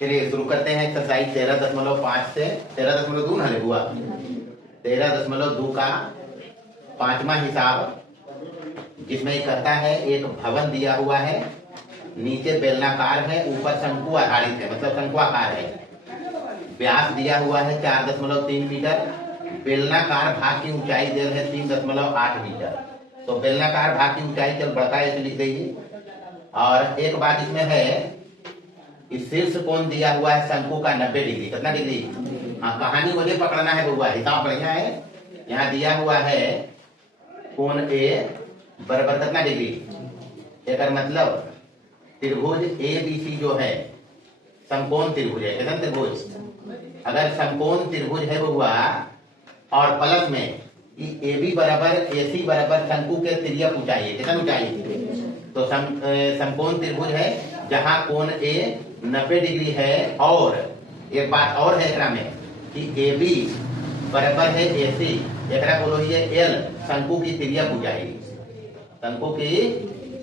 चलिए शुरू करते हैं एक्सरसाइज 13.5 से 13.2 ना हुआ 13.2 का पांचवा हिसाब, जिसमें कहता है एक भवन दिया हुआ है, नीचे बेलनाकार है, ऊपर शंकु आधारित है, मतलब शंकुआकार है। व्यास दिया हुआ है 4.3 मीटर, बेलनाकार भाग की ऊंचाई दे है 3.8 मीटर। तो बेलनाकार भाग की ऊंचाई चल बढ़ता है लिख दीजिए। और एक बात इसमें है, इस शीर्ष कोण दिया हुआ है शंकु का 90 डिग्री। कितना डिग्री? हाँ, कहानी मुझे पकड़ना है बउआ, हिसाब बढ़िया है। यहाँ दिया हुआ है कोण ए बराबर कितना डिग्री, एक मतलब त्रिभुज ABC जो है समकोण त्रिभुज है। कितना त्रिभुज? अगर समकोण त्रिभुज है बउआ और प्लस में AB बराबर AC बराबर शंकु के तिर्यक ऊंचाई है। कितना ऊंचाई? तो समकोण त्रिभुज है जहां कोण A 90 डिग्री है। और एक बात और है एकरा में कि AB बराबर है AC, एकरा बोलो ये L शंकु की तिर्यक ऊंचाई, शंकु की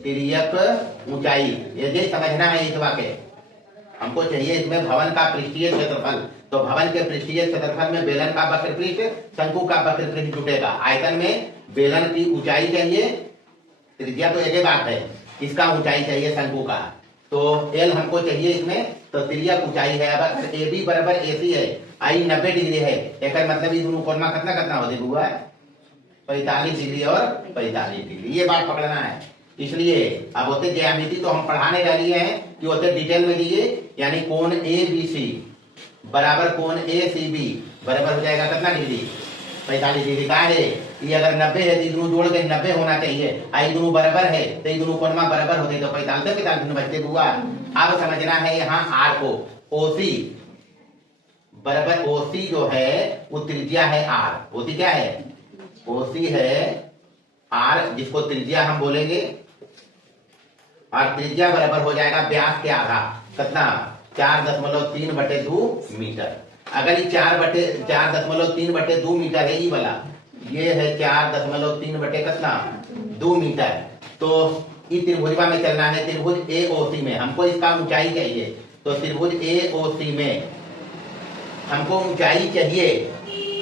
तिर्यक ऊंचाई। ये समझना है इस वाक्य हमको चाहिए। इसमें भवन का पृष्ठीय क्षेत्रफल, तो भवन के पृष्ठीय क्षेत्रफल में बेलन का वक्र पृष्ठ, शंकु का वक्र पृष्ठ जुटेगा। आयतन में बेलन की ऊंचाई चाहिए, त्रिज्या तो एक ही बात है, इसका ऊंचाई चाहिए शंकु का, तो L हमको चाहिए इसमें। तो तिर्यक ऊंचाई है। अब AB बराबर AC है, I 90 डिग्री है, एक मतलब ये दोनों कोण में कितना कितना हो जाएगा? 45 डिग्री और 45 डिग्री। ये बात पकड़ना है। इसलिए अब होते ज्यामिति तो हम पढ़ाने वाली हैं कि होते डिटेल में दिए, यानी कोण ABC बराबर कोण ACB बराबर हो जाएगा कितना डिग्री? 45 डिग्री। का है ये अगर 90 है तो दोनों जोड़ के 90 होना चाहिए। आई दोनों बराबर है तो ये दोनों कोण में बराबर होते तो 45 बचते हुआ। अब समझना है यहाँ R को, OC बराबर OC जो है वो त्रिज्या है R। OC क्या है? OC है R, जिसको त्रिज्या हम बोलेंगे, और त्रिज्या बराबर हो जाएगा व्यास के आधा। कितना? 4.3/2 मीटर। अगर ये 4.3/2 मीटर है, ये वाला ये है 4.3/2 मीटर, तो इस त्रिभुजवा में चलना है, त्रिभुज AOC में हमको इसका ऊंचाई चाहिए। तो त्रिभुज AOC में हमको ऊंचाई चाहिए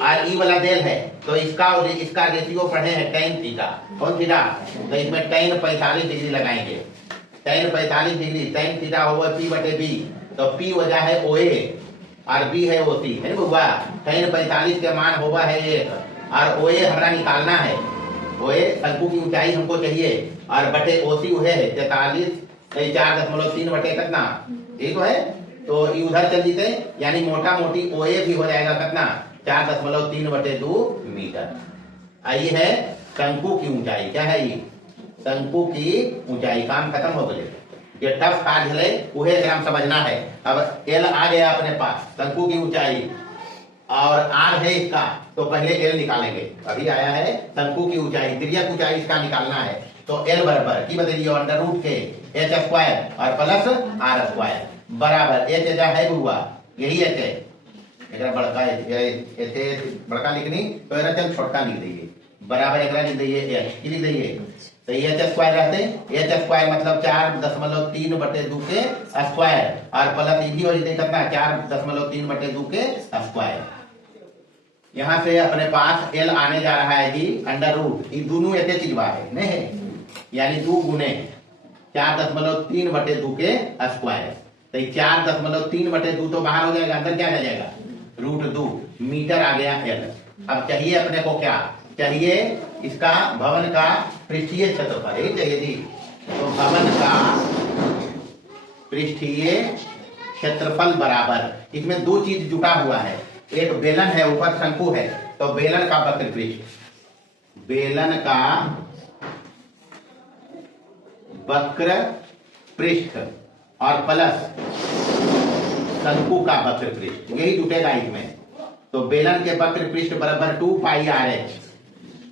और ई वाला देल है, तो इसका और इसका रेशियो पढ़े हैं tan थीटा। कौन थीटा? तो इसमें tan 45 डिग्री लगाएंगे। tan 45 डिग्री, tan थीटा होगा P/B, तो P वजह है OA और B है OC है ना बुआ। tan 45 के मान होगा है 1 और OA हमारा निकालना है। OA शंकु की ऊंचाई हमको चाहिए और बटे OC हुए है 43, 4.3 बटे कितना, ये तो है। तो ये उधर चल जीते, यानी मोटा मोटी OA भी हो जाएगा कितना? 4.3/2 मीटर। आई है शंकु की ऊंचाई। क्या है ये? शंकु की ऊंचाई। काम खत्म हो गए। ये टफ कार्य है, उहे ग्राम समझना है। अब L आ गया अपने पास, शंकु की ऊंचाई, और R है इसका, तो पहले L निकालेंगे। अभी आया है शंकु की ऊंचाई, तिर्यक ऊंचाई इसका निकालना है। तो L बराबर की बताइए √के H² और प्लस R² बराबर H है हुआ, यही H है। बड़का बड़का लिखनी तो चल छोटका लिख दीजिए, बराबर एक लिख दीजिए H की लिख दीजिए। तो H² रहते, H² मतलब 4.3/2 के स्क्वायर और प्लस ये भी हो जाते कितना? 4.3/2 के स्क्वायर। यहाँ से अपने पास L आने जा रहा है जी √, ये दोनों एक चीज है नहीं, यानी 2 गुने 4.3/2 के स्क्वायर। तो 4.3/2 तो बाहर हो जाएगा, अंदर क्या रह जाएगा? √2 मीटर आ गया L। अब चाहिए अपने को क्या चाहिए? इसका भवन का पृष्ठीय क्षेत्रफल, यही चाहिए जी। तो भवन का पृष्ठीय क्षेत्रफल बराबर, इसमें 2 चीज जुटा हुआ है, एक बेलन है, ऊपर शंकु है, तो बेलन का वक्र पृष्ठ, बेलन का वक्र पृष्ठ और प्लस शंकु का वक्र पृष्ठ, यही जुटेगा इसमें। तो बेलन के वक्र पृष्ठ बराबर 2πRh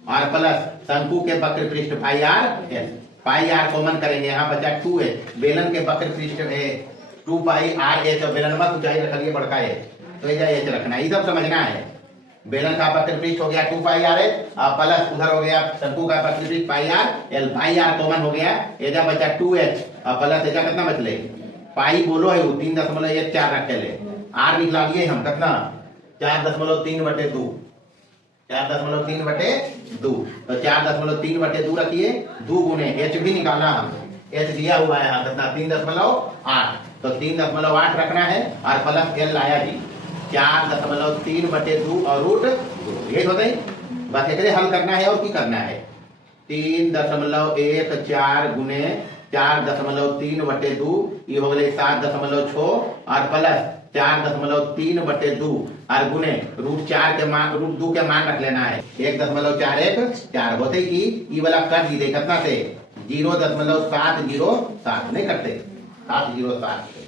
और प्लस शंकु के वक्र पृष्ठ πRh। πr कॉमन करेंगे, यहाँ बचा 2 है, बेलन के वक्र पृष्ठ है 2πRh, तो बेलन में ऊंचाई रख लिए बड़का है, तो ये रखना, ये सब समझना है। बेलन का वक्र पृष्ठ हो गया 2πRh और प्लस उधर हो गया शंकु का वक्र पृष्ठ πr, L πr कॉमन हो गया, एजा बचा 2h और प्लस एजा कितना बचले पाई बोलो है वो 3.14 रखे ले, आर निकाल लिए हम कितना 4.3/2, 4.3/2, तो 4.3/2 रखिए, 2 गुने एच भी निकालना हम, एच दिया हुआ है यहाँ कितना 3.8, तो 3.8 रखना है और प्लस एल लाया जी 4.3/2 और √2 ये होते हैं। बस एक हल करना है और की करना है 3.14 गुने 4.3/2 ये हो गए 7.6 और प्लस 4.3/2 और गुने √4 के मान √2 के मान रख लेना है 1.414 होते कि ये वाला कर दीजिए कितना से 0.707 नहीं करते 707 से।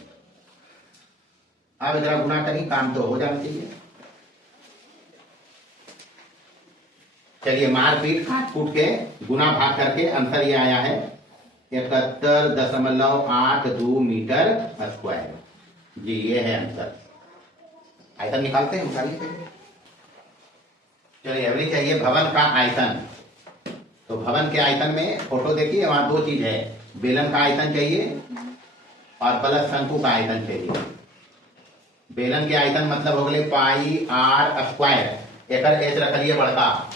अब जरा गुना करी काम तो हो जाना चाहिए। चलिए मारपीट काट कूट के गुना भाग करके आंसर ये आया है 71.82 मीटर स्क्वायर जी, ये है आंसर। आयतन निकालते हैं निकालिए। चलिए अगली चाहिए भवन का आयतन। तो भवन के आयतन में फोटो देखिए वहां दो चीज है, बेलन का आयतन चाहिए और प्लस शंकु का आयतन चाहिए। बेलन के आयतन मतलब हो गए पाई आर स्क्वायर, एक एच रख लिए बड़का,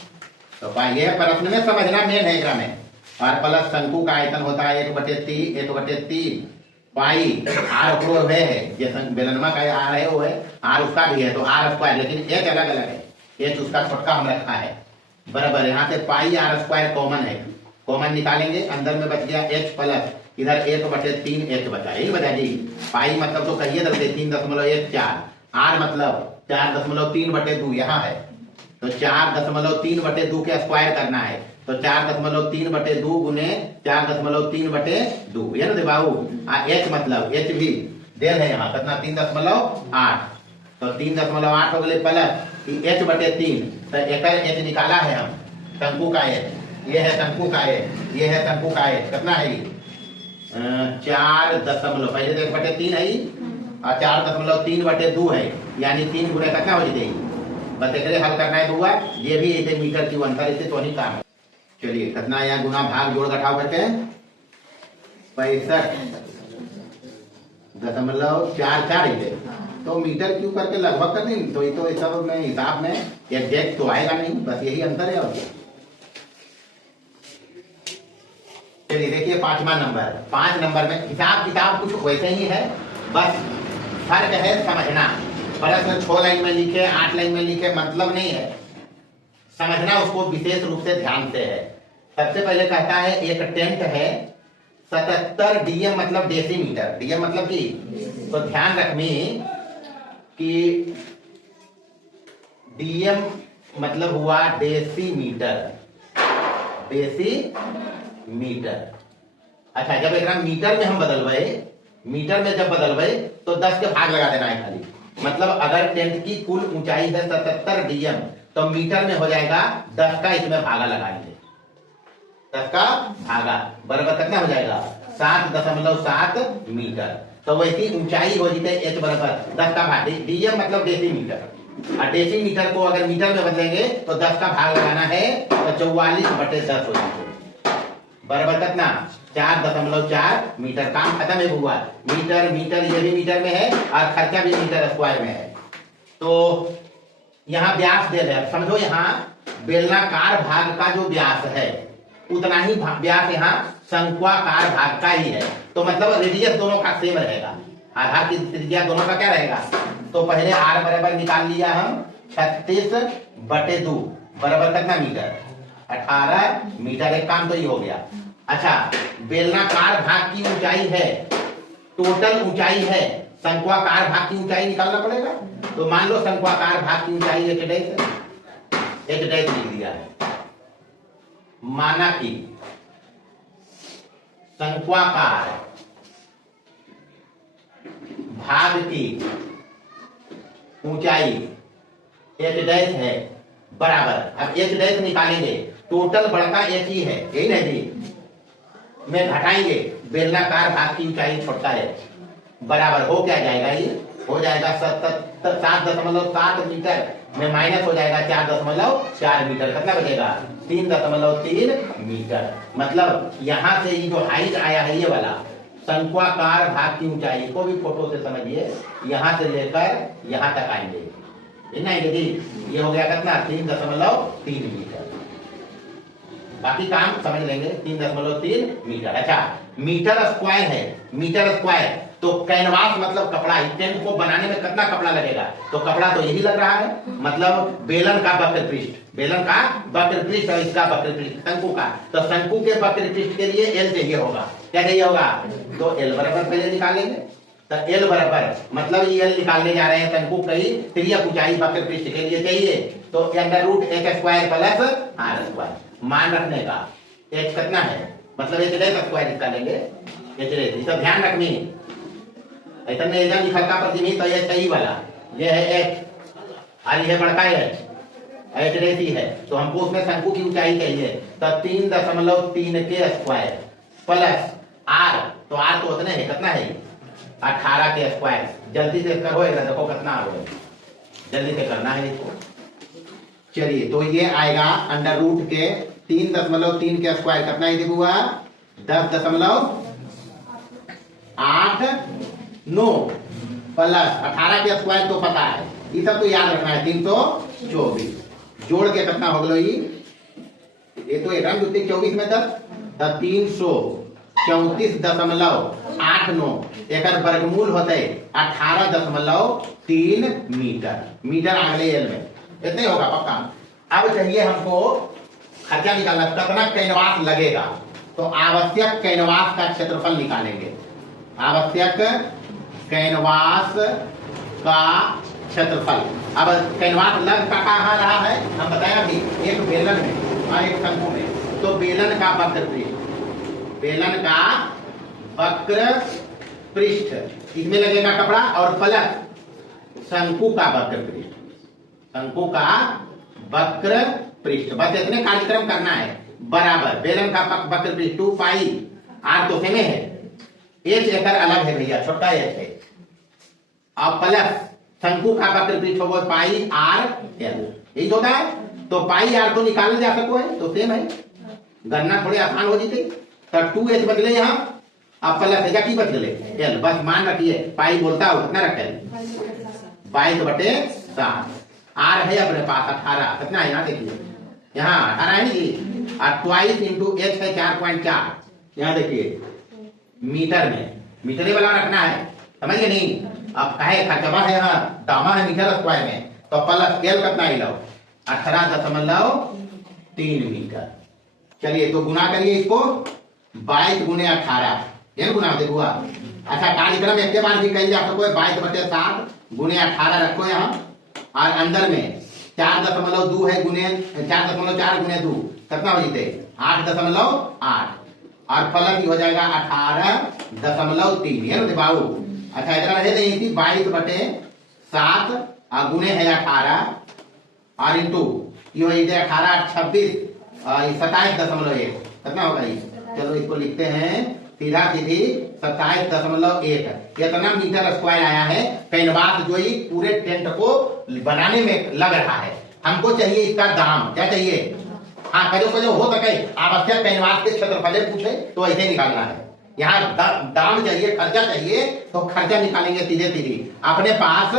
तो पाई ये प्रश्न में समझना मेन है एकरा में। और प्लस शंकु का आयतन होता है 1/3 पाई आर उपरो है जैसे बेलनमा का आर है वो है, आर उसका भी है तो आर स्क्वायर, लेकिन एच अलग अलग है, एच उसका छोटका हम रखा है बराबर। यहाँ से पाई आर स्क्वायर कॉमन है, कॉमन निकालेंगे अंदर में बच गया एच प्लस इधर 1/3 एच बचा, यही बचा जी। पाई मतलब तो कहिए दलते 3.14, आर मतलब 4.3/2 यहाँ है, तो 4.3/2 के स्क्वायर करना है, तो 4.3/2 गुने 4.3/2 ये ना बाबू। एच मतलब एच भी दे है यहाँ कितना 3.8, तो 3.8 हो गए प्लस h/3, तो एक एच निकाला है हम शंकु का एच, ये है शंकु का एच, ये है शंकु का एच कितना है 4 दशमलव पहले तो 1/3 है और 4.3/2 है, यानी 3 गुने कितना हो जाए बस एक हल करना है बुआ। ये भी इसे मीटर की अंतर इसे तो नहीं काम। चलिए कितना यहाँ गुना भाग जोड़ घटाव करते हैं 65.44 है, तो मीटर क्यों करके लगभग कर नहीं, तो ये तो सब में हिसाब में एग्जैक्ट तो आएगा नहीं, बस यही अंतर है और क्या। चलिए देखिए 5वां नंबर, 5 नंबर में हिसाब किताब कुछ वैसे ही है, बस फर्क है समझना। प्रश्न 6 लाइन में लिखे 8 लाइन में लिखे मतलब नहीं है, समझना उसको विशेष रूप से ध्यान से है। सबसे पहले कहता है एक टेंट है 77 डीएम मतलब डेसीमीटर, डीएम मतलब की, तो ध्यान रखनी कि डीएम मतलब हुआ डेसीमीटर, डेसीमीटर। अच्छा जब एक मीटर में हम बदलवे, मीटर में जब बदलवे तो 10 के भाग लगा देना है खाली, मतलब अगर टेंट की कुल ऊंचाई है 77 डीएम तो मीटर में हो जाएगा 10 का इसमें भागा लगाएंगे, 10 का भागा बराबर कितना हो जाएगा 7.7 मीटर। तो वैसी ऊंचाई हो जाती है h बराबर 10 का भाग, डीएम मतलब डेसीमीटर, और डेसीमीटर को अगर मीटर में बदलेंगे तो 10 का भाग लगाना है तो 44/10 हो जाएंगे बराबर कितना 4.4 मीटर। काम खत्म है बुआ। मीटर मीटर ये भी मीटर में है और खर्चा भी मीटर स्क्वायर में है। तो यहाँ व्यास दे रहे, समझो यहाँ बेलनाकार भाग का जो व्यास है उतना ही व्यास यहाँ शंक्वाकार भाग का ही है, तो मतलब रेडियस दोनों का सेम रहेगा, आधार की त्रिज्या दोनों का क्या रहेगा। तो पहले आर बराबर निकाल लिया हम 36/2 बराबर कितना मीटर 18 मीटर, एक काम तो ये हो गया। अच्छा बेलनाकार भाग की ऊंचाई है, टोटल ऊंचाई है, शंक्वाकार भाग की ऊंचाई निकालना पड़ेगा, तो मान लो शंक्वाकार भाग की ऊंचाई h डैश लिख दिया है, माना कि शंक्वाकार भाग की ऊंचाई h डैश है बराबर, अब h डैश निकालेंगे टोटल बड़का h ही है, यही नहीं जी में घटाएंगे बेलनाकार भाग की ऊंचाई छोटा है बराबर हो क्या जाएगा, ये हो जाएगा 7.7 मीटर में माइनस हो जाएगा 4.4 मीटर, कितना बचेगा 3.3 मीटर। मतलब यहां से ये जो हाइट आया है ये वाला शंक्वाकार भाग की ऊंचाई को भी फोटो से समझिए, यहां से लेकर यहां तक आएंगे, आएंगे जी। ये हो गया कितना 3.3 मीटर। बाकी काम समझ लेंगे। 3.3 मीटर। अच्छा, मीटर स्क्वायर है, मीटर स्क्वायर तो कैनवास मतलब कपड़ा, टेंट को बनाने में कितना कपड़ा लगेगा, तो कपड़ा तो यही लग रहा है, मतलब बेलन का वक्र पृष्ठ, बेलन का वक्र पृष्ठ और इसका वक्र पृष्ठ शंकु का, तो शंकु के वक्र पृष्ठ के लिए एल चाहिए होगा। क्या चाहिए होगा, तो एल बराबर पहले निकालेंगे, तो एल बराबर मतलब ये एल निकालने जा रहे हैं शंकु की तिर्यक ऊंचाई वक्र पृष्ठ के लिए चाहिए, तो √1 स्क्वायर प्लस r स्क्वायर मान रखने का। h कितना है, मतलब h स्क्वायर इसका लेंगे, h सब ध्यान रखनी। ऐसा में एजा लिखा का प्रतिनिधि तो ये सही वाला, ये है h और ये बड़का h रेती है, तो हमको उसमें शंकु की ऊंचाई चाहिए, तो 3.3 के स्क्वायर प्लस r, तो r तो उतने है, कितना है 18 के स्क्वायर। जल्दी से करो, देखो कितना आ गया, जल्दी से करना है इसको। चलिए, तो ये आएगा √3 के स्क्वायर, कितना है हुआ 10.89 प्लस 18 के स्क्वायर तो पता है, ये सब तो याद रखना है, 324 जोड़ के कितना हो गया, ये तो 24 में 10, 334.89 एक वर्गमूल होते 18.3 मीटर, मीटर अगले एल में इतने होगा पक्का। अब चाहिए हमको खर्चा निकालना, कितना कैनवास लगेगा, तो आवश्यक कैनवास का क्षेत्रफल निकालेंगे, आवश्यक कैनवास का क्षेत्रफल। अब कैनवास लग कहाँ रहा है हम बताएं अभी, एक बेलन में और एक शंकु में, तो बेलन का वक्र पृष्ठ, बेलन का वक्र पृष्ठ इसमें लगेगा कपड़ा, और प्लस शंकु का वक्र पृष्ठ, शंकु का वक्र पृष्ठ, बस इतने कार्यक्रम करना है, बराबर बेलन का वक्र पृष्ठ 2 पाई r तो सेम है, h एकर अलग है भैया, छोटा h है, और प्लस शंकु का वक्र पृष्ठ होगा पाई r l, यही होता है। तो पाई r तो निकालने जा सको है, तो सेम है, गणना थोड़ी आसान हो जाती, तो 2h बदले यहाँ, अब प्लस है की बदले l, बस मान रखिए पाई बोलता हो कितना रखे 22/7, r है अपने पास 18, कितना है यहाँ देखिए, यहाँ 18 है जी, और 2 इंटू h है 4.4, यहाँ देखिए मीटर में, मीटर वाला रखना है, समझ गए नहीं। अब कहे खर्चवा है यहाँ, दामा है मीटर स्क्वायर में, तो प्लस एल कितना ही लो 18.3 मीटर। चलिए, तो गुना करिए इसको 22 × 18, ये गुना देखो। अच्छा, कार्यक्रम एक बार भी कही जा सको, 22/7 × 18 रखो यहाँ, और अंदर में 4.2 है, 4.4 × 2 कितना हो जाते 8.8, और प्लस हो जाएगा 18.3, ये ना बाबू। अच्छा, इधर रहे थे 22/7 और गुने है 18 और इंटू ये हो जाए 18 26 27.1, कितना होगा ये, चलो इसको लिखते हैं सीधा सीधी 27.1, इतना मीटर स्क्वायर आया है कैनवास, जो ही पूरे टेंट को बनाने में लग रहा है। हमको चाहिए इसका दाम, क्या चाहिए, हाँ कजो हो सके आवश्यक कैनवास के क्षेत्रफल पूछे तो ऐसे निकालना है, यहाँ दाम चाहिए, खर्चा चाहिए, तो खर्चा निकालेंगे सीधे सीधी। अपने पास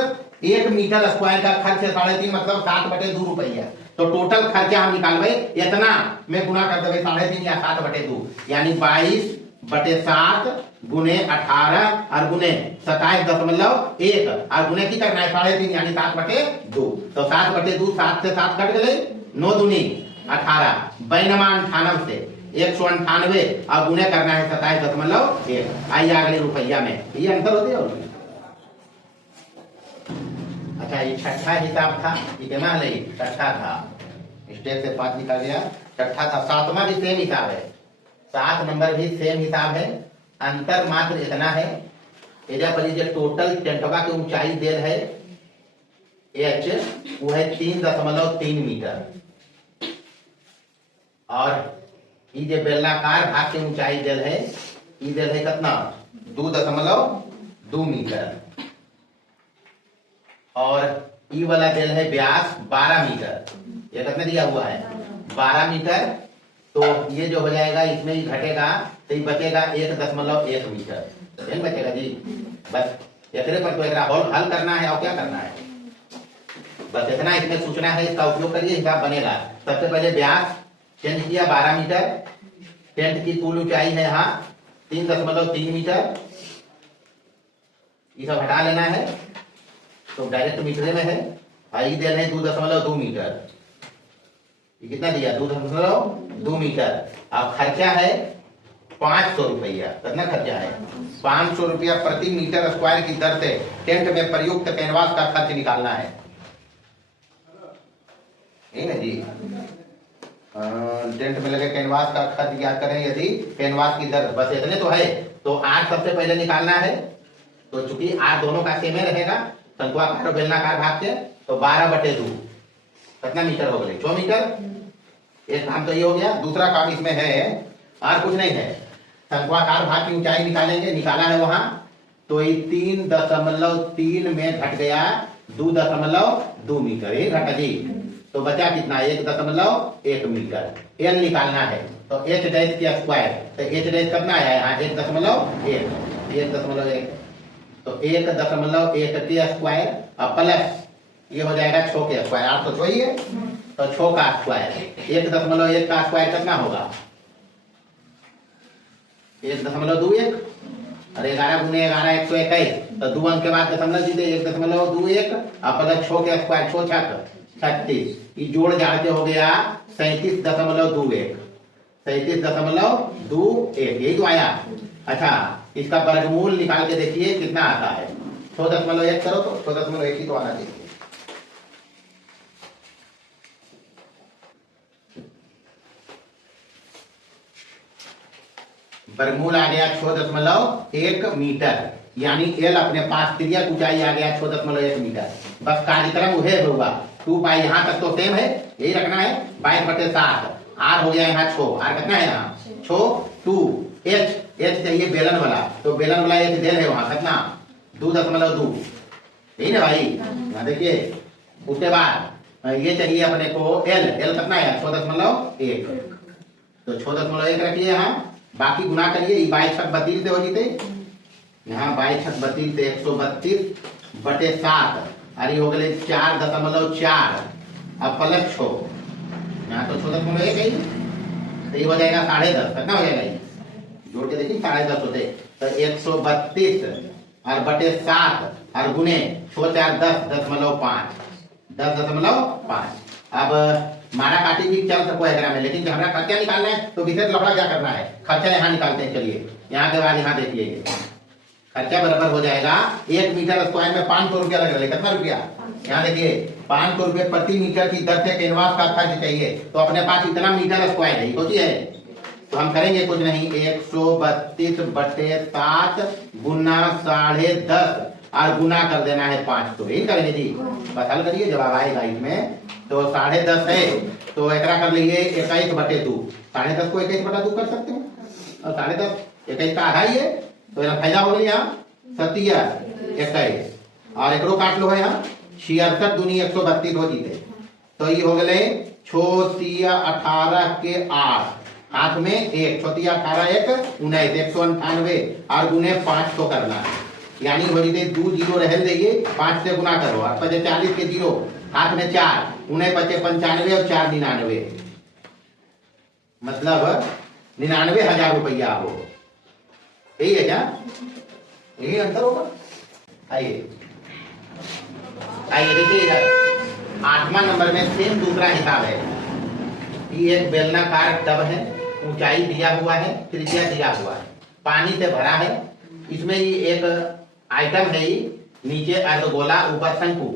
1 मीटर स्क्वायर का खर्च 3.5 मतलब 7/2 रुपया, तो टोटल खर्चा हम निकालबे इतना में गुना कर देवे 3.5 या 7/2, यानी 22/7 गुने 18 और गुने 27.1 और गुने की करना है 3.5 यानी 7/2, तो 7/2 7 से 7 कट गए, 9 दूनी 18, बैनमा 98 से 198 और गुने करना है 27.1, आइए अगले रुपया में, ये अंतर होते हैं। अच्छा, ये छठा हिसाब था, ये क्या है, छठा था, स्टेज से 5 निकाल गया, छठा था। 7वां भी सेम हिसाब है, 7 नंबर भी सेम हिसाब है, अंतर मात्र इतना है, एजा पर जो टोटल टेंटवा की ऊंचाई दे है h वो है 3.3 मीटर, और ये जो बेलनाकार भाग की ऊंचाई दे है, ये दे है कितना 2.2 मीटर, और ई वाला दिल है व्यास 12 मीटर, ये कितना दिया हुआ है 12 मीटर, तो ये जो हो जाएगा इसमें ही घटेगा, तो ये बचेगा 1.1 मीटर, नहीं बचेगा जी। बस एकरे पर तो एकरा हल करना है और क्या करना है, बस इतना इसमें सूचना है, इसका उपयोग करिए, हिसाब बनेगा। सबसे पहले व्यास चेंज किया 12 मीटर, टेंट की कुल ऊंचाई है यहाँ 3.3 मीटर, ये सब हटा लेना है, तो डायरेक्ट मीटर में है। आई दे रहे 2.2 मीटर, ये कितना दिया 2.2 मीटर। अब खर्चा है 500 रुपया, कितना खर्चा है 500 रुपया प्रति मीटर स्क्वायर की दर से टेंट में प्रयुक्त कैनवास का खर्च निकालना है, है ना जी। टेंट में लगे कैनवास का खर्च ज्ञात करें यदि कैनवास की दर, बस इतने तो है। तो आर सबसे पहले निकालना है, तो चूंकि आर दोनों का सेम रहेगा, शंक्वाकार और बेलनाकार भाग से, तो 12/2 कितना मीटर हो गए 6 मीटर। एक काम तो ये हो गया। दूसरा काम इसमें है और कुछ नहीं है, शंक्वाकार भाग की ऊंचाई निकालेंगे, निकाला है वहां, तो ये 3.3 में घट गया 2.2 मीटर, ये घटा जी। तो बचा कितना 1.1 मीटर। एल निकालना है, तो एच डैश की स्क्वायर, तो एच डैश कितना आया यहाँ 1.1, तो 1.1 के स्क्वायर और प्लस ये हो जाएगा 6 के स्क्वायर, आप तो छोड़िए, तो 6 का स्क्वायर, 1.1 का स्क्वायर कितना होगा 1.21, और 11 गुने 11 121, तो 2 अंक के बाद दशमलव जीते 1.21 और प्लस 6 के स्क्वायर 6 छक 36, ये जोड़ जाड़ के हो गया 37.21, 37.21, यही तो आया। अच्छा, इसका वर्गमूल निकाल के देखिए कितना आता है, 6.1 करो तो 6.1 ही तो आना चाहिए। वर्गमूल आ गया 6.1 मीटर, यानी एल अपने पास तिर्यक ऊंचाई आ गया 6.1 मीटर। बस कार्यक्रम उहे होगा, 2 पाई यहाँ तक तो सेम है, यही रखना है 22/7। आर हो गया यहाँ 6, आर कितना है यहाँ 6, 2 एच चाहिए बेलन वाला, तो बेलन वाला एच दे रहे वहां कितना 2.2, यही ना भाई। यहाँ देखिए, उसके बाद ये चाहिए अपने को एल कितना है 6.1, तो 6.1 रखिए यहाँ, बाकी गुना करिए, 22/32 से हो जीते, यहाँ 22/32 से 132/7, अरे हो गए 4.4 अब प्लस 6, यहाँ तो 6.1 है, तो ये हो जाएगा 10.5, कितना हो जाएगा ये जोड़ के देखिए 10.5 होते, तो 132 और बटे 7 और गुने 6 4 10.5, 10.5। अब मारा काटी भी चल सको है में, लेकिन जब हमारा खर्चा निकालना है तो विशेष लफड़ा क्या करना है, खर्चा यहाँ निकालते हैं। चलिए यहाँ के बाद यहाँ देखिए, खर्चा बराबर हो जाएगा 1 मीटर स्क्वायर में 500 रुपया लग रहा है, कितना रुपया यहाँ देखिए 500 रुपये प्रति मीटर की दर से कैनवास का खर्च चाहिए, तो अपने पास इतना मीटर स्क्वायर है, सोचिए, तो हम करेंगे कुछ नहीं 132/7 गुना 10.5 और गुना कर देना है 500, यही करेंगे जी। बस हल करिए, जवाब आएगा इसमें, तो 10.5 है, तो एकरा कर लीजिए 21/2, 10.5 को 21/2 कर सकते हैं, और 10.5 21 का आधा ही है, तो यहाँ फायदा हो गया यहाँ 27 21, और एकरो काट लो है यहाँ 66 दूनी 132 हो जीते, तो ये हो गए 6 18 के 8, हाथ में 1 6 18 1 19 198 और गुने 500 करना है, यानी हो जीते 2 जीरो रह देंगे, 5 से गुना करो और 40 के जीरो, हाथ में 4 19 बचे 95 और 4 99, मतलब 99,000 रुपया हो, यही है क्या, यही आंसर होगा। आइए देखिए इधर 8वां नंबर में सेम दूसरा हिसाब है, ये एक बेलनाकार टब है, ऊंचाई दिया हुआ है, त्रिज्या दिया हुआ है, पानी से भरा है, इसमें ही एक आइटम है, नीचे अर्धगोला ऊपर शंकु,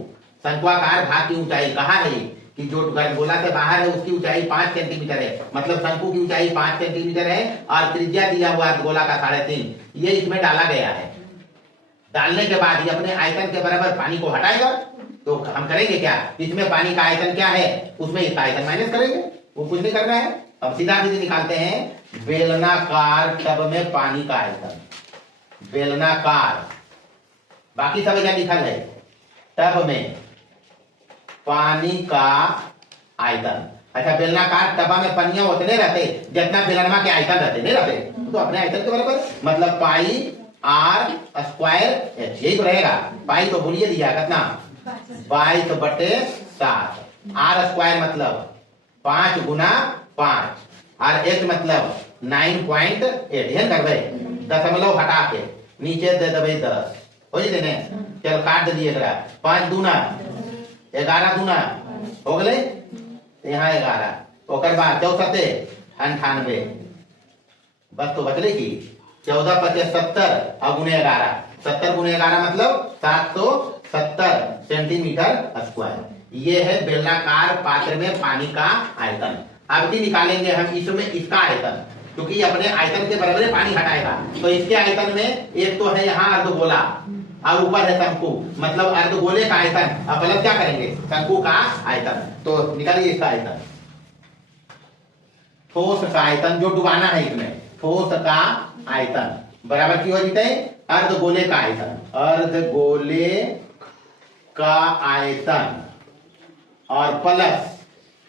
शंक्वाकार भाग की ऊंचाई कहा है कि जो गर्भगोला से बाहर है उसकी ऊंचाई 5 सेंटीमीटर है, मतलब शंकु की ऊंचाई 5 सेंटीमीटर है और त्रिज्या दिया हुआ अर्धगोला का 3.5, ये इसमें डाला गया है। डालने के बाद ये अपने आयतन के बराबर पानी को हटाएगा, तो हम करेंगे क्या, इसमें पानी का आयतन क्या है उसमें इसका आयतन माइनस करेंगे, वो कुछ नहीं करना है। अब सीधा सीधी निकालते हैं, बेलनाकार टब में पानी का आयतन, बेलनाकार, बाकी सब क्या लिखल है, टब में पानी का आयतन, अच्छा बेलनाकार टबा में पनिया उतने रहते जितना बेलनमा के आयतन रहते नहीं रहते, तो अपने आयतन के बराबर मतलब पाई आर स्क्वायर एच, यही तो रहेगा। पाई तो बोलिए दिया कितना 22/7, आर स्क्वायर मतलब 5 गुना 5 और एच मतलब 9.8 है करबे, दशमलव हटा के नीचे दे देवे 10 हो जी ने। चल काट दिए 5 दूना 11 दूना हो गए, यहाँ 11 ओकर बाद 94 बस तो बचले की 14 × 70 और गुने 11, 70 गुने 11 मतलब 770 सेंटीमीटर स्क्वायर। ये है बेलनाकार पात्र में पानी का आयतन। अब की निकालेंगे हम इसमें इसका आयतन, क्योंकि अपने आयतन के बराबर पानी हटाएगा, तो इसके आयतन में एक तो है यहाँ अर्धगोला और ऊपर है शंकु, मतलब अर्धगोले का आयतन और प्लस क्या करेंगे शंकु का आयतन। तो निकालिए इसका आयतन, ठोस का आयतन जो डुबाना है इसमें, ठोस का आयतन बराबर की हो जीते अर्धगोले का आयतन, अर्धगोले का आयतन और प्लस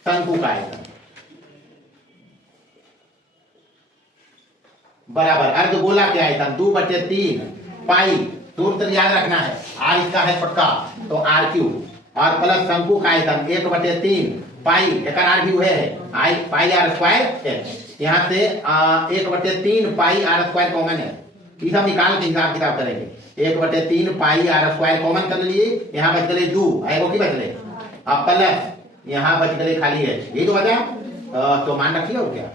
शंकु का आयतन बराबर अर्धगोला के आयतन 2/3 पाई, दूर तक याद रखना है, आर इसका है पक्का तो आर क्यूब और प्लस शंकु का आयतन 1/3 पाई, एक आर भी हुए है आई पाई आर स्क्वायर एच। यहाँ से 1/3 पाई आर स्क्वायर कॉमन है, ये सब निकाल के हिसाब किताब करेंगे। 1/3 पाई आर स्क्वायर कॉमन कर लिए, यहाँ बच गए 2 एगो की बचले अब प्लस यहाँ बच गए खाली एच, यही तो बचा। तो मान रखिए और क्या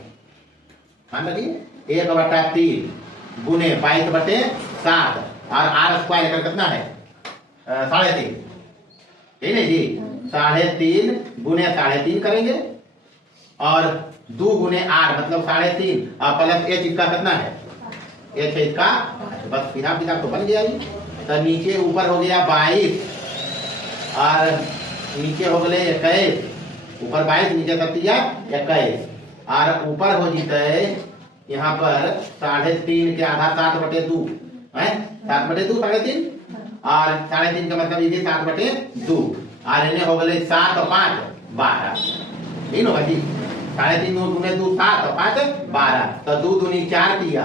मान रखिए 1/3 गुने 22/7 और आर स्क्वायर कितना है 3.5, ठीक है जी 3.5 गुने 3.5 करेंगे और 2 गुने आर मतलब 3.5 और प्लस एच इसका कितना है एच है इसका, बस हिसाब किताब तो बन गया ही। तो नीचे ऊपर हो गया 22 और नीचे हो गए 21, ऊपर 22 नीचे 21 और ऊपर हो जीते यहाँ पर 3.5 के आधा 7/2 है 7/2 3.5 और 3.5 का मतलब ये भी 7/2 और इन्हें हो गए 7 और 5 12, ठीक है जी 3.5 गुने 2 7 और 5 12, तो 2 दूनी 4 दिया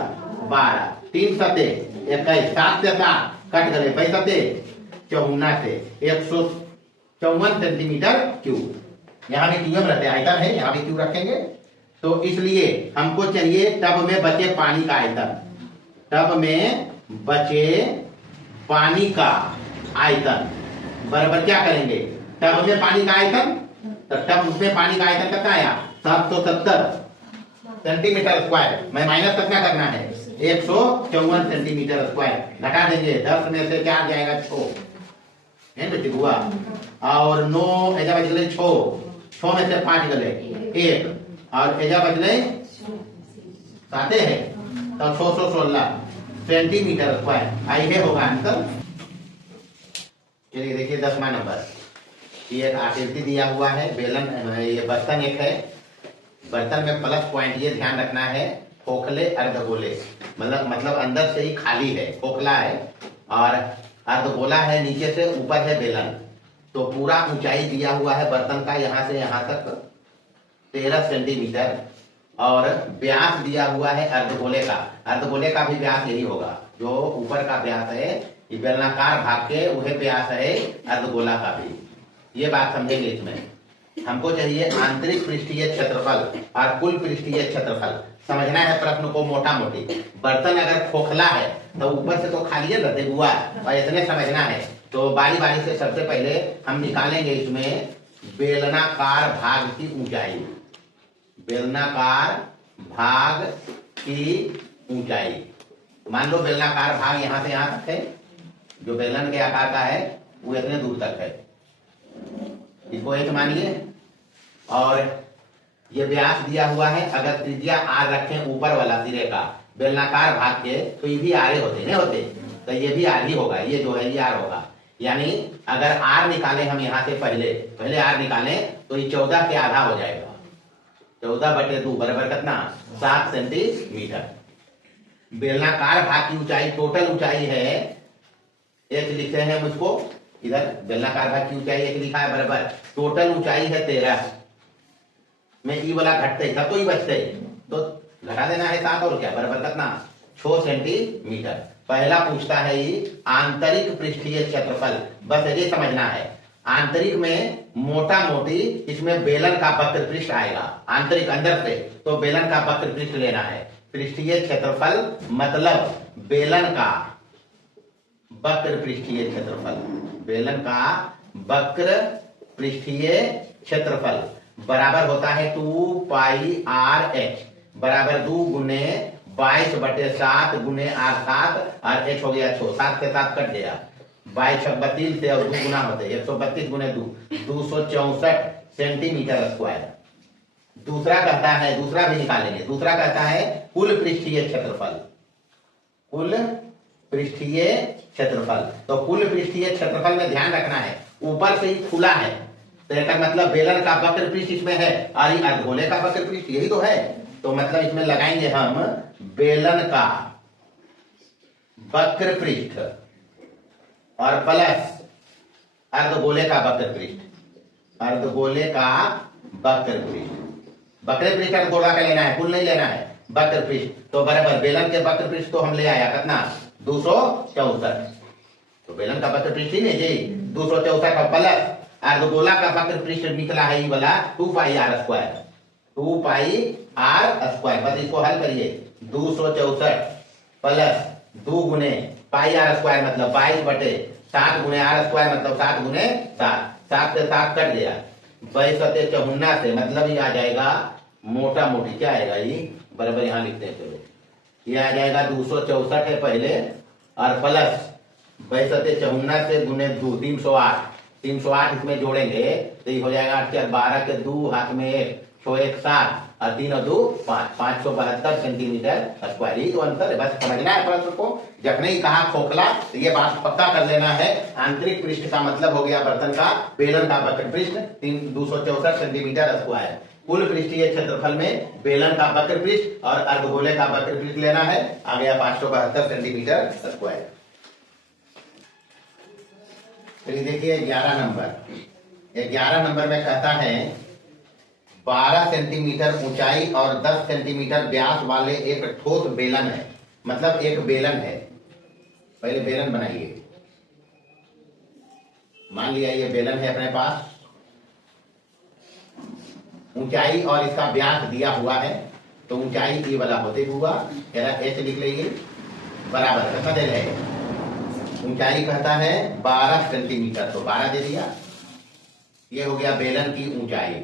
12, 3 सते 21, 7 से 7 कट गए 5 सते 54 से 154 सेंटीमीटर क्यूब। यहाँ भी क्यूब रहते हैं आयतन है, यहाँ भी क्यूब रखेंगे। तो इसलिए हमको चाहिए टब में बचे पानी का आयतन, टब में बचे पानी का आयतन बराबर क्या करेंगे टब में पानी का आयतन, तो टब में पानी का आयतन कितना आया 770 सेंटीमीटर स्क्वायर, मैं माइनस कितना करना है 154 सेंटीमीटर स्क्वायर, घटा देंगे 10 में से 4 जाएगा 6 है बेटी हुआ और 9 ऐसा बच गए 6 में से 5 गए 1 और एजा बदले 7 है तो 616 सेंटीमीटर स्क्वायर आई है होगा आंसर। चलिए देखिए 10वां नंबर, ये एक आकृति दिया हुआ है बेलन, ये बर्तन एक है, बर्तन में प्लस पॉइंट ये ध्यान रखना है खोखले अर्धगोले, मतलब अंदर से ही खाली है खोखला है और अर्धगोला है, नीचे से ऊपर है बेलन। तो पूरा ऊंचाई दिया हुआ है बर्तन का यहाँ से यहाँ तक 13 सेंटीमीटर और व्यास दिया हुआ है अर्धगोले का, अर्धगोले का भी व्यास यही होगा जो ऊपर का व्यास है, ये बेलनाकार भाग के वह व्यास है अर्धगोला का भी। ये बात समझेंगे इसमें। हमको चाहिए आंतरिक पृष्ठीय क्षेत्रफल और कुल पृष्ठीय क्षेत्रफल, समझना है प्रश्न को मोटा मोटी। बर्तन अगर खोखला है तो ऊपर से तो खाली रहते हुआ और इतने समझना है। तो बारी बारी से सबसे पहले हम निकालेंगे इसमें बेलनाकार भाग की ऊंचाई, बेलनाकार भाग की ऊंचाई। मान लो बेलनाकार भाग यहाँ से यहाँ तक है, जो बेलन के आकार का है वो इतने दूर तक है, इसको एक मानिए और ये व्यास दिया हुआ है। अगर त्रिज्या आर रखें ऊपर वाला सिरे का बेलनाकार भाग के तो ये भी आर होते नहीं होते, तो ये भी आर ही होगा, ये जो है ये आर होगा। यानी अगर आर निकाले हम यहाँ से पहले आर निकाले तो ये 14 के आधा हो जाएगा, 14/2 बराबर कितना 7 सेंटीमीटर। बेलनाकार भाग की ऊंचाई टोटल ऊंचाई है एच लिखते हैं मुझको, इधर बेलनाकार भाग की ऊंचाई एक लिखा है बराबर, टोटल ऊंचाई है 13, में ई वाला घटते तब तो ई बचते, तो घटा देना है 7 और क्या बराबर कितना 6 सेंटीमीटर। पहला पूछता है ये आंतरिक पृष्ठीय क्षेत्रफल, बस ये समझना है आंतरिक में मोटा मोटी इसमें बेलन का वक्र पृष्ठ आएगा, आंतरिक अंदर से तो बेलन का वक्र पृष्ठ लेना है। पृष्ठीय क्षेत्रफल मतलब बेलन का वक्र पृष्ठीय क्षेत्रफल, बेलन का वक्र पृष्ठीय क्षेत्रफल बराबर होता है 2 पाई आर एच बराबर 2 गुने 22/7 गुने R7 और h हो गया 6, 7 के साथ कट गया 22 से और 2 गुना होते 132 गुने 2 264 सेंटीमीटर स्क्वायर। दूसरा कहता है, दूसरा भी निकालेंगे, दूसरा कहता है कुल पृष्ठीय क्षेत्रफल, कुल पृष्ठीय क्षेत्रफल। तो कुल पृष्ठीय क्षेत्रफल में ध्यान रखना है ऊपर से ही खुला है तो इसका मतलब बेलन का वक्र पृष्ठ इसमें है और ये अर्धगोले का वक्र पृष्ठ यही तो है, तो मतलब इसमें लगाएंगे हम बेलन का वक्र पृष्ठ और प्लस अर्धगोले का वक्र पृष्ठ, अर्धगोले का वक्र पृष्ठ। वक्र पृष्ठ अर्धगोला का लेना है, कुल नहीं लेना है, वक्र पृष्ठ। तो बराबर बेलन के वक्र पृष्ठ तो हम ले आया कितना 264, तो बेलन का वक्र पृष्ठ ही नहीं जी 264 का प्लस अर्धगोला का वक्र पृष्ठ निकला है ये वाला 2 pi are square, 2 pi are square. बस इसको हल करिए 264 प्लस 2 गुने पाई आर स्क्वायर मतलब 22/7 गुने आर स्क्वायर मतलब 7 गुने 7, 7 से 7 कट गया 22/54 से मतलब ये आ जाएगा मोटा मोटी क्या आएगा ये बराबर यहाँ लिखते हैं, चलो ये आ जाएगा 264 है पहले और प्लस 22/54 से गुने 2 308, 308 इसमें जोड़ेंगे तो ये हो जाएगा 8 4 12 के 2 हाथ में 1 6 1 7 और 3 और 2 5 572 सेंटीमीटर स्क्वायर। ये तो अंतर है, बस समझना है प्रश्न को। जब नहीं कहा खोखला तो ये बात पक्का कर लेना है। आंतरिक पृष्ठ का मतलब हो गया बर्तन का बेलन का वक्र पृष्ठ 264 सेंटीमीटर स्क्वायर। कुल पृष्ठीय क्षेत्रफल में बेलन का वक्र पृष्ठ और अर्धगोले का वक्र पृष्ठ लेना है, आ गया 572 सेंटीमीटर स्क्वायर। फिर देखिए 11 नंबर में कहता है 12 सेंटीमीटर ऊंचाई और 10 सेंटीमीटर व्यास वाले एक ठोस बेलन है, मतलब एक बेलन है। पहले बेलन बनाइए, मान लिया ये बेलन है अपने पास, ऊंचाई और इसका व्यास दिया हुआ है, तो ऊंचाई ये वाला होते हुआ h लिख लेंगे बराबर कितना दे रहे हैं, ऊंचाई कहता है 12 सेंटीमीटर तो 12 दे दिया। ये हो गया बेलन की ऊंचाई,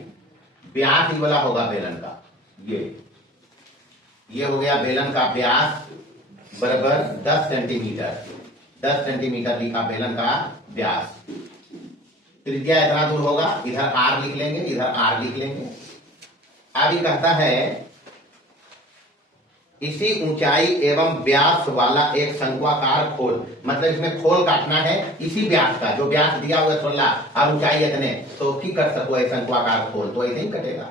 व्यास ही वाला होगा बेलन का, ये हो गया बेलन का व्यास बराबर 10 सेंटीमीटर, 10 सेंटीमीटर लिखा बेलन का व्यास। त्रिज्या इतना दूर होगा, इधर r लिख लेंगे, इधर r लिख लेंगे। अभी कहता है इसी ऊंचाई एवं व्यास वाला एक शंक्वाकार खोल, मतलब इसमें खोल काटना है इसी व्यास का, जो व्यास दिया हुआ 16 और ऊंचाई इतने, तो की कर सको है शंक्वाकार खोल, तो ऐसे ही कटेगा,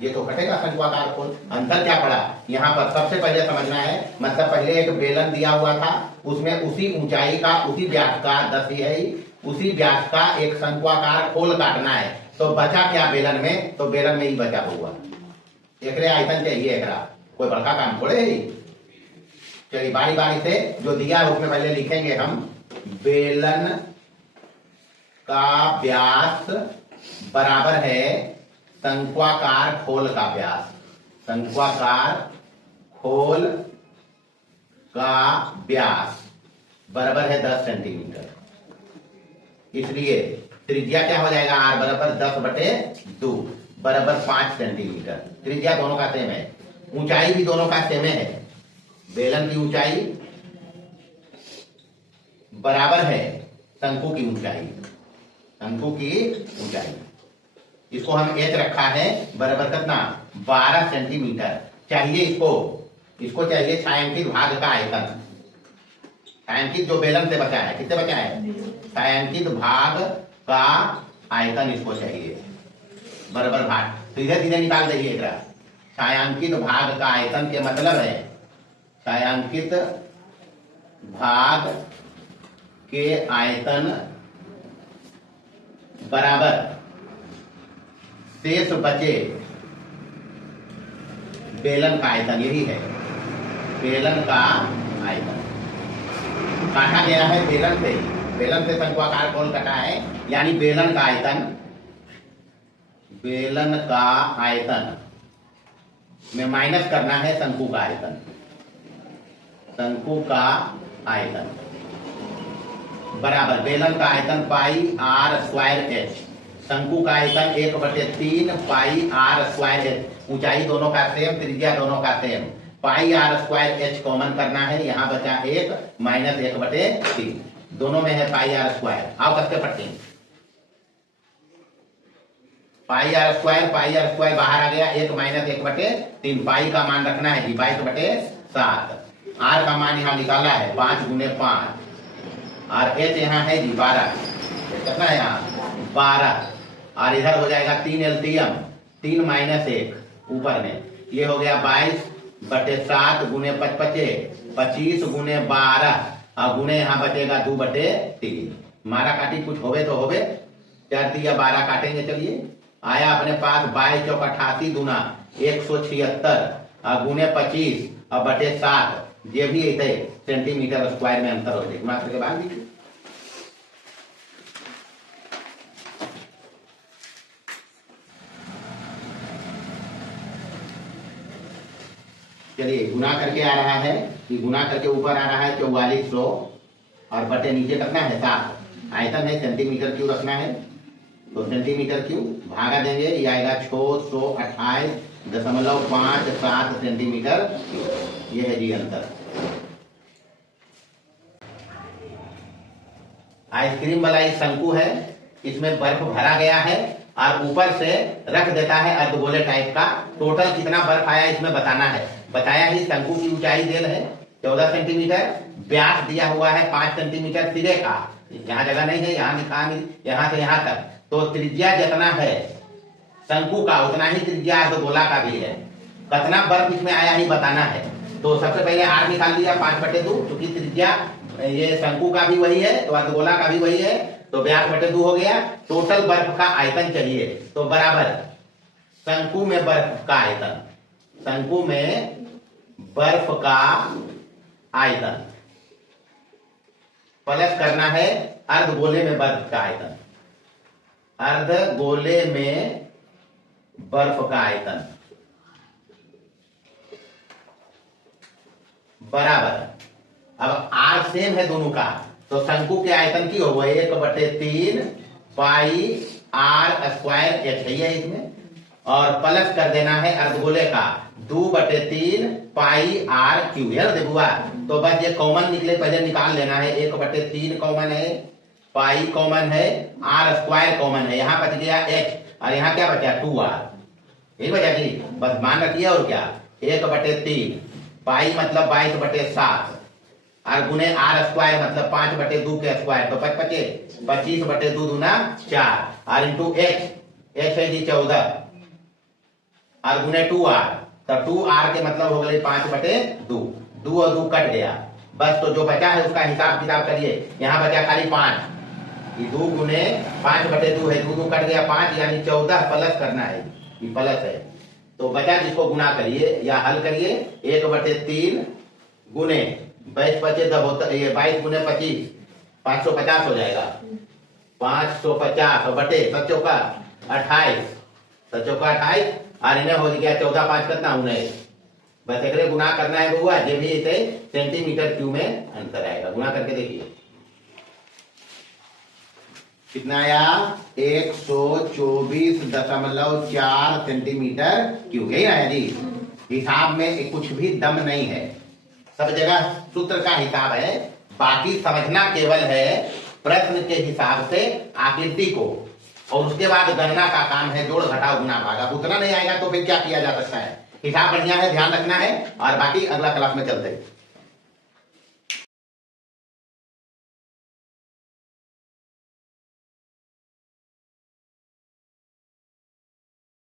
ये तो कटेगा शंक्वाकार खोल। अंतर क्या पड़ा यहाँ पर सबसे पहले समझना है, मतलब पहले एक बेलन दिया हुआ था, उसमें उसी ऊंचाई का उसी व्यास का 10 ही है, उसी व्यास का एक शंक्वाकार खोल काटना है, तो बचा क्या बेलन में, तो बेलन में ही बचा हुआ एकरे आयतन चाहिए, एकरा कोई बड़का काम थोड़े ही। चलिए बारी बारी से जो दिया है उसमें पहले लिखेंगे हम बेलन का व्यास बराबर है शंक्वाकार खोल का व्यास, शंक्वाकार खोल का व्यास बराबर है 10 सेंटीमीटर। इसलिए त्रिज्या क्या हो जाएगा r बराबर 10/2 बराबर 5 सेंटीमीटर। त्रिज्या दोनों का सेम है, ऊंचाई भी दोनों का सेम है, बेलन की ऊंचाई बराबर है शंकु की ऊंचाई, शंकु की ऊंचाई। इसको हम h रखा है बराबर कितना 12 सेंटीमीटर। चाहिए इसको चाहिए छायांकित भाग का आयतन, छायांकित जो बेलन से बचा है, कितने बचा है, छायांकित भाग का आयतन इसको चाहिए बराबर भाग, सीधे सीधे निकाल देंगे एकरा। छायांकित भाग का आयतन के मतलब है छायांकित भाग के आयतन बराबर शेष बचे बेलन का आयतन, यही है बेलन का आयतन। काटा गया है बेलन से शंक्वाकार कोण कटा है, यानी बेलन का आयतन में माइनस करना है शंकु का आयतन बराबर बेलन का आयतन पाई आर स्क्वायर एच, शंकु का आयतन 1/3 पाई आर स्क्वायर एच। ऊंचाई दोनों का सेम, त्रिज्या दोनों का same, pi are square h common करना है, यहां बचा 1 माइनस 1/3, दोनों में है पाई आर स्क्वायर। आओ कसके पट्टी, पाई आर स्क्वायर बाहर आ गया, 1 माइनस 1/3, पाई का मान रखना है 22/7, आर का मान यहाँ निकाला है 5 गुने 5, और एच यहाँ है 12, कितना है यहाँ 12, और इधर हो जाएगा 3 LCM, 3 माइनस 1 ऊपर में, ये हो गया 22/7 गुने 5 25 गुने 12, और गुने यहाँ बचेगा 2/3। मारा काटी कुछ होवे तो होवे, 4 दिया 12 काटेंगे। चलिए आया अपने पास 22 चौक 88 दूना 176, और गुने 25 और बटे 7, ये भी ऐसे सेंटीमीटर स्क्वायर में अंतर होते गुणा करके बाहर दीजिए। चलिए गुना करके आ रहा है कि गुना करके ऊपर आ रहा है 4400, और बटे नीचे रखना है 7, आयतन है सेंटीमीटर क्यूब रखना है, तो सेंटीमीटर क्यूब भागा देंगे, ये आएगा 628.57 सेंटीमीटर क्यूब, ये है जी अंतर। आइसक्रीम वाला एक शंकु है, इसमें बर्फ भरा गया है और ऊपर से रख देता है अर्धगोले टाइप का। टोटल कितना बर्फ आया इसमें बताना है। बताया ही शंकु की ऊंचाई देल है 14 सेंटीमीटर, व्यास दिया हुआ है 5 सेंटीमीटर सिरे का, यहाँ जगह नहीं है, यहाँ लिखा नहीं, यहाँ से यहाँ तक, तो त्रिज्या जितना है शंकु का उतना ही त्रिज्या अर्धगोला का भी है। कितना बर्फ इसमें आया ही बताना है। तो सबसे पहले आर निकाल लिया 5/2, क्योंकि त्रिज्या ये शंकु का भी वही है तो अर्धगोला का भी वही है, तो व्यास बटे 2 हो गया। टोटल बर्फ का आयतन चाहिए, तो बराबर शंकु में बर्फ का आयतन, शंकु में बर्फ का आयतन प्लस करना है अर्धगोले में बर्फ का आयतन, अर्धगोले में बर्फ का आयतन बराबर, अब आर सेम है दोनों का, तो शंकु के आयतन की हो 1/3 पाई आर स्क्वायर एच है इसमें, और प्लस कर देना है अर्धगोले का 2/3 पाई आर क्यूब, है ना देखुआ। तो बस ये कॉमन निकले पहले निकाल लेना है, 1/3 कॉमन है, पाई कॉमन है, आर स्क्वायर कॉमन है, यहाँ बच गया एच, और यहाँ क्या बचा 2r, यही बचा जी, बस मान रखिए। और क्या 1/3 पाई मतलब 22/7, और गुने आर स्क्वायर मतलब 5/2 के स्क्वायर, तो 25/2 दूना 4, और इंटू एच है जी 14, और गुने 2r, तो 2r के मतलब हो गए 5/2, 2 और 2 कट गया, बस तो जो बचा है उसका हिसाब किताब करिए। यहाँ बचा खाली 5, 2 गुने 5/2 है, 2 कट गया 5, यानी 14 प्लस करना है, ये प्लस है, तो बचा जिसको गुना करिए या हल करिए। 1/3 गुने 22 होता, ये 22 गुने 25 550 हो जाएगा, 550 और बटे 7 चौका 28, और इन्हें हो गया 14 5 कितना 19, बस एक गुना करना है बउआ, ये भी इसे सेंटीमीटर क्यूब में अंतर आएगा। गुना करके देखिए कितना आया, 124.4 सेंटीमीटर क्यूब, यही आया जी। हिसाब में कुछ भी दम नहीं है, सब जगह सूत्र का हिसाब है, बाकी समझना केवल है प्रश्न के हिसाब से आकृति को, और उसके बाद गणना का काम है, जोड़ घटाव गुना भाग। अब उतना नहीं आएगा तो फिर क्या किया जा सकता है। हिसाब बढ़िया है, ध्यान रखना है, और बाकी अगला क्लास में चलते हैं।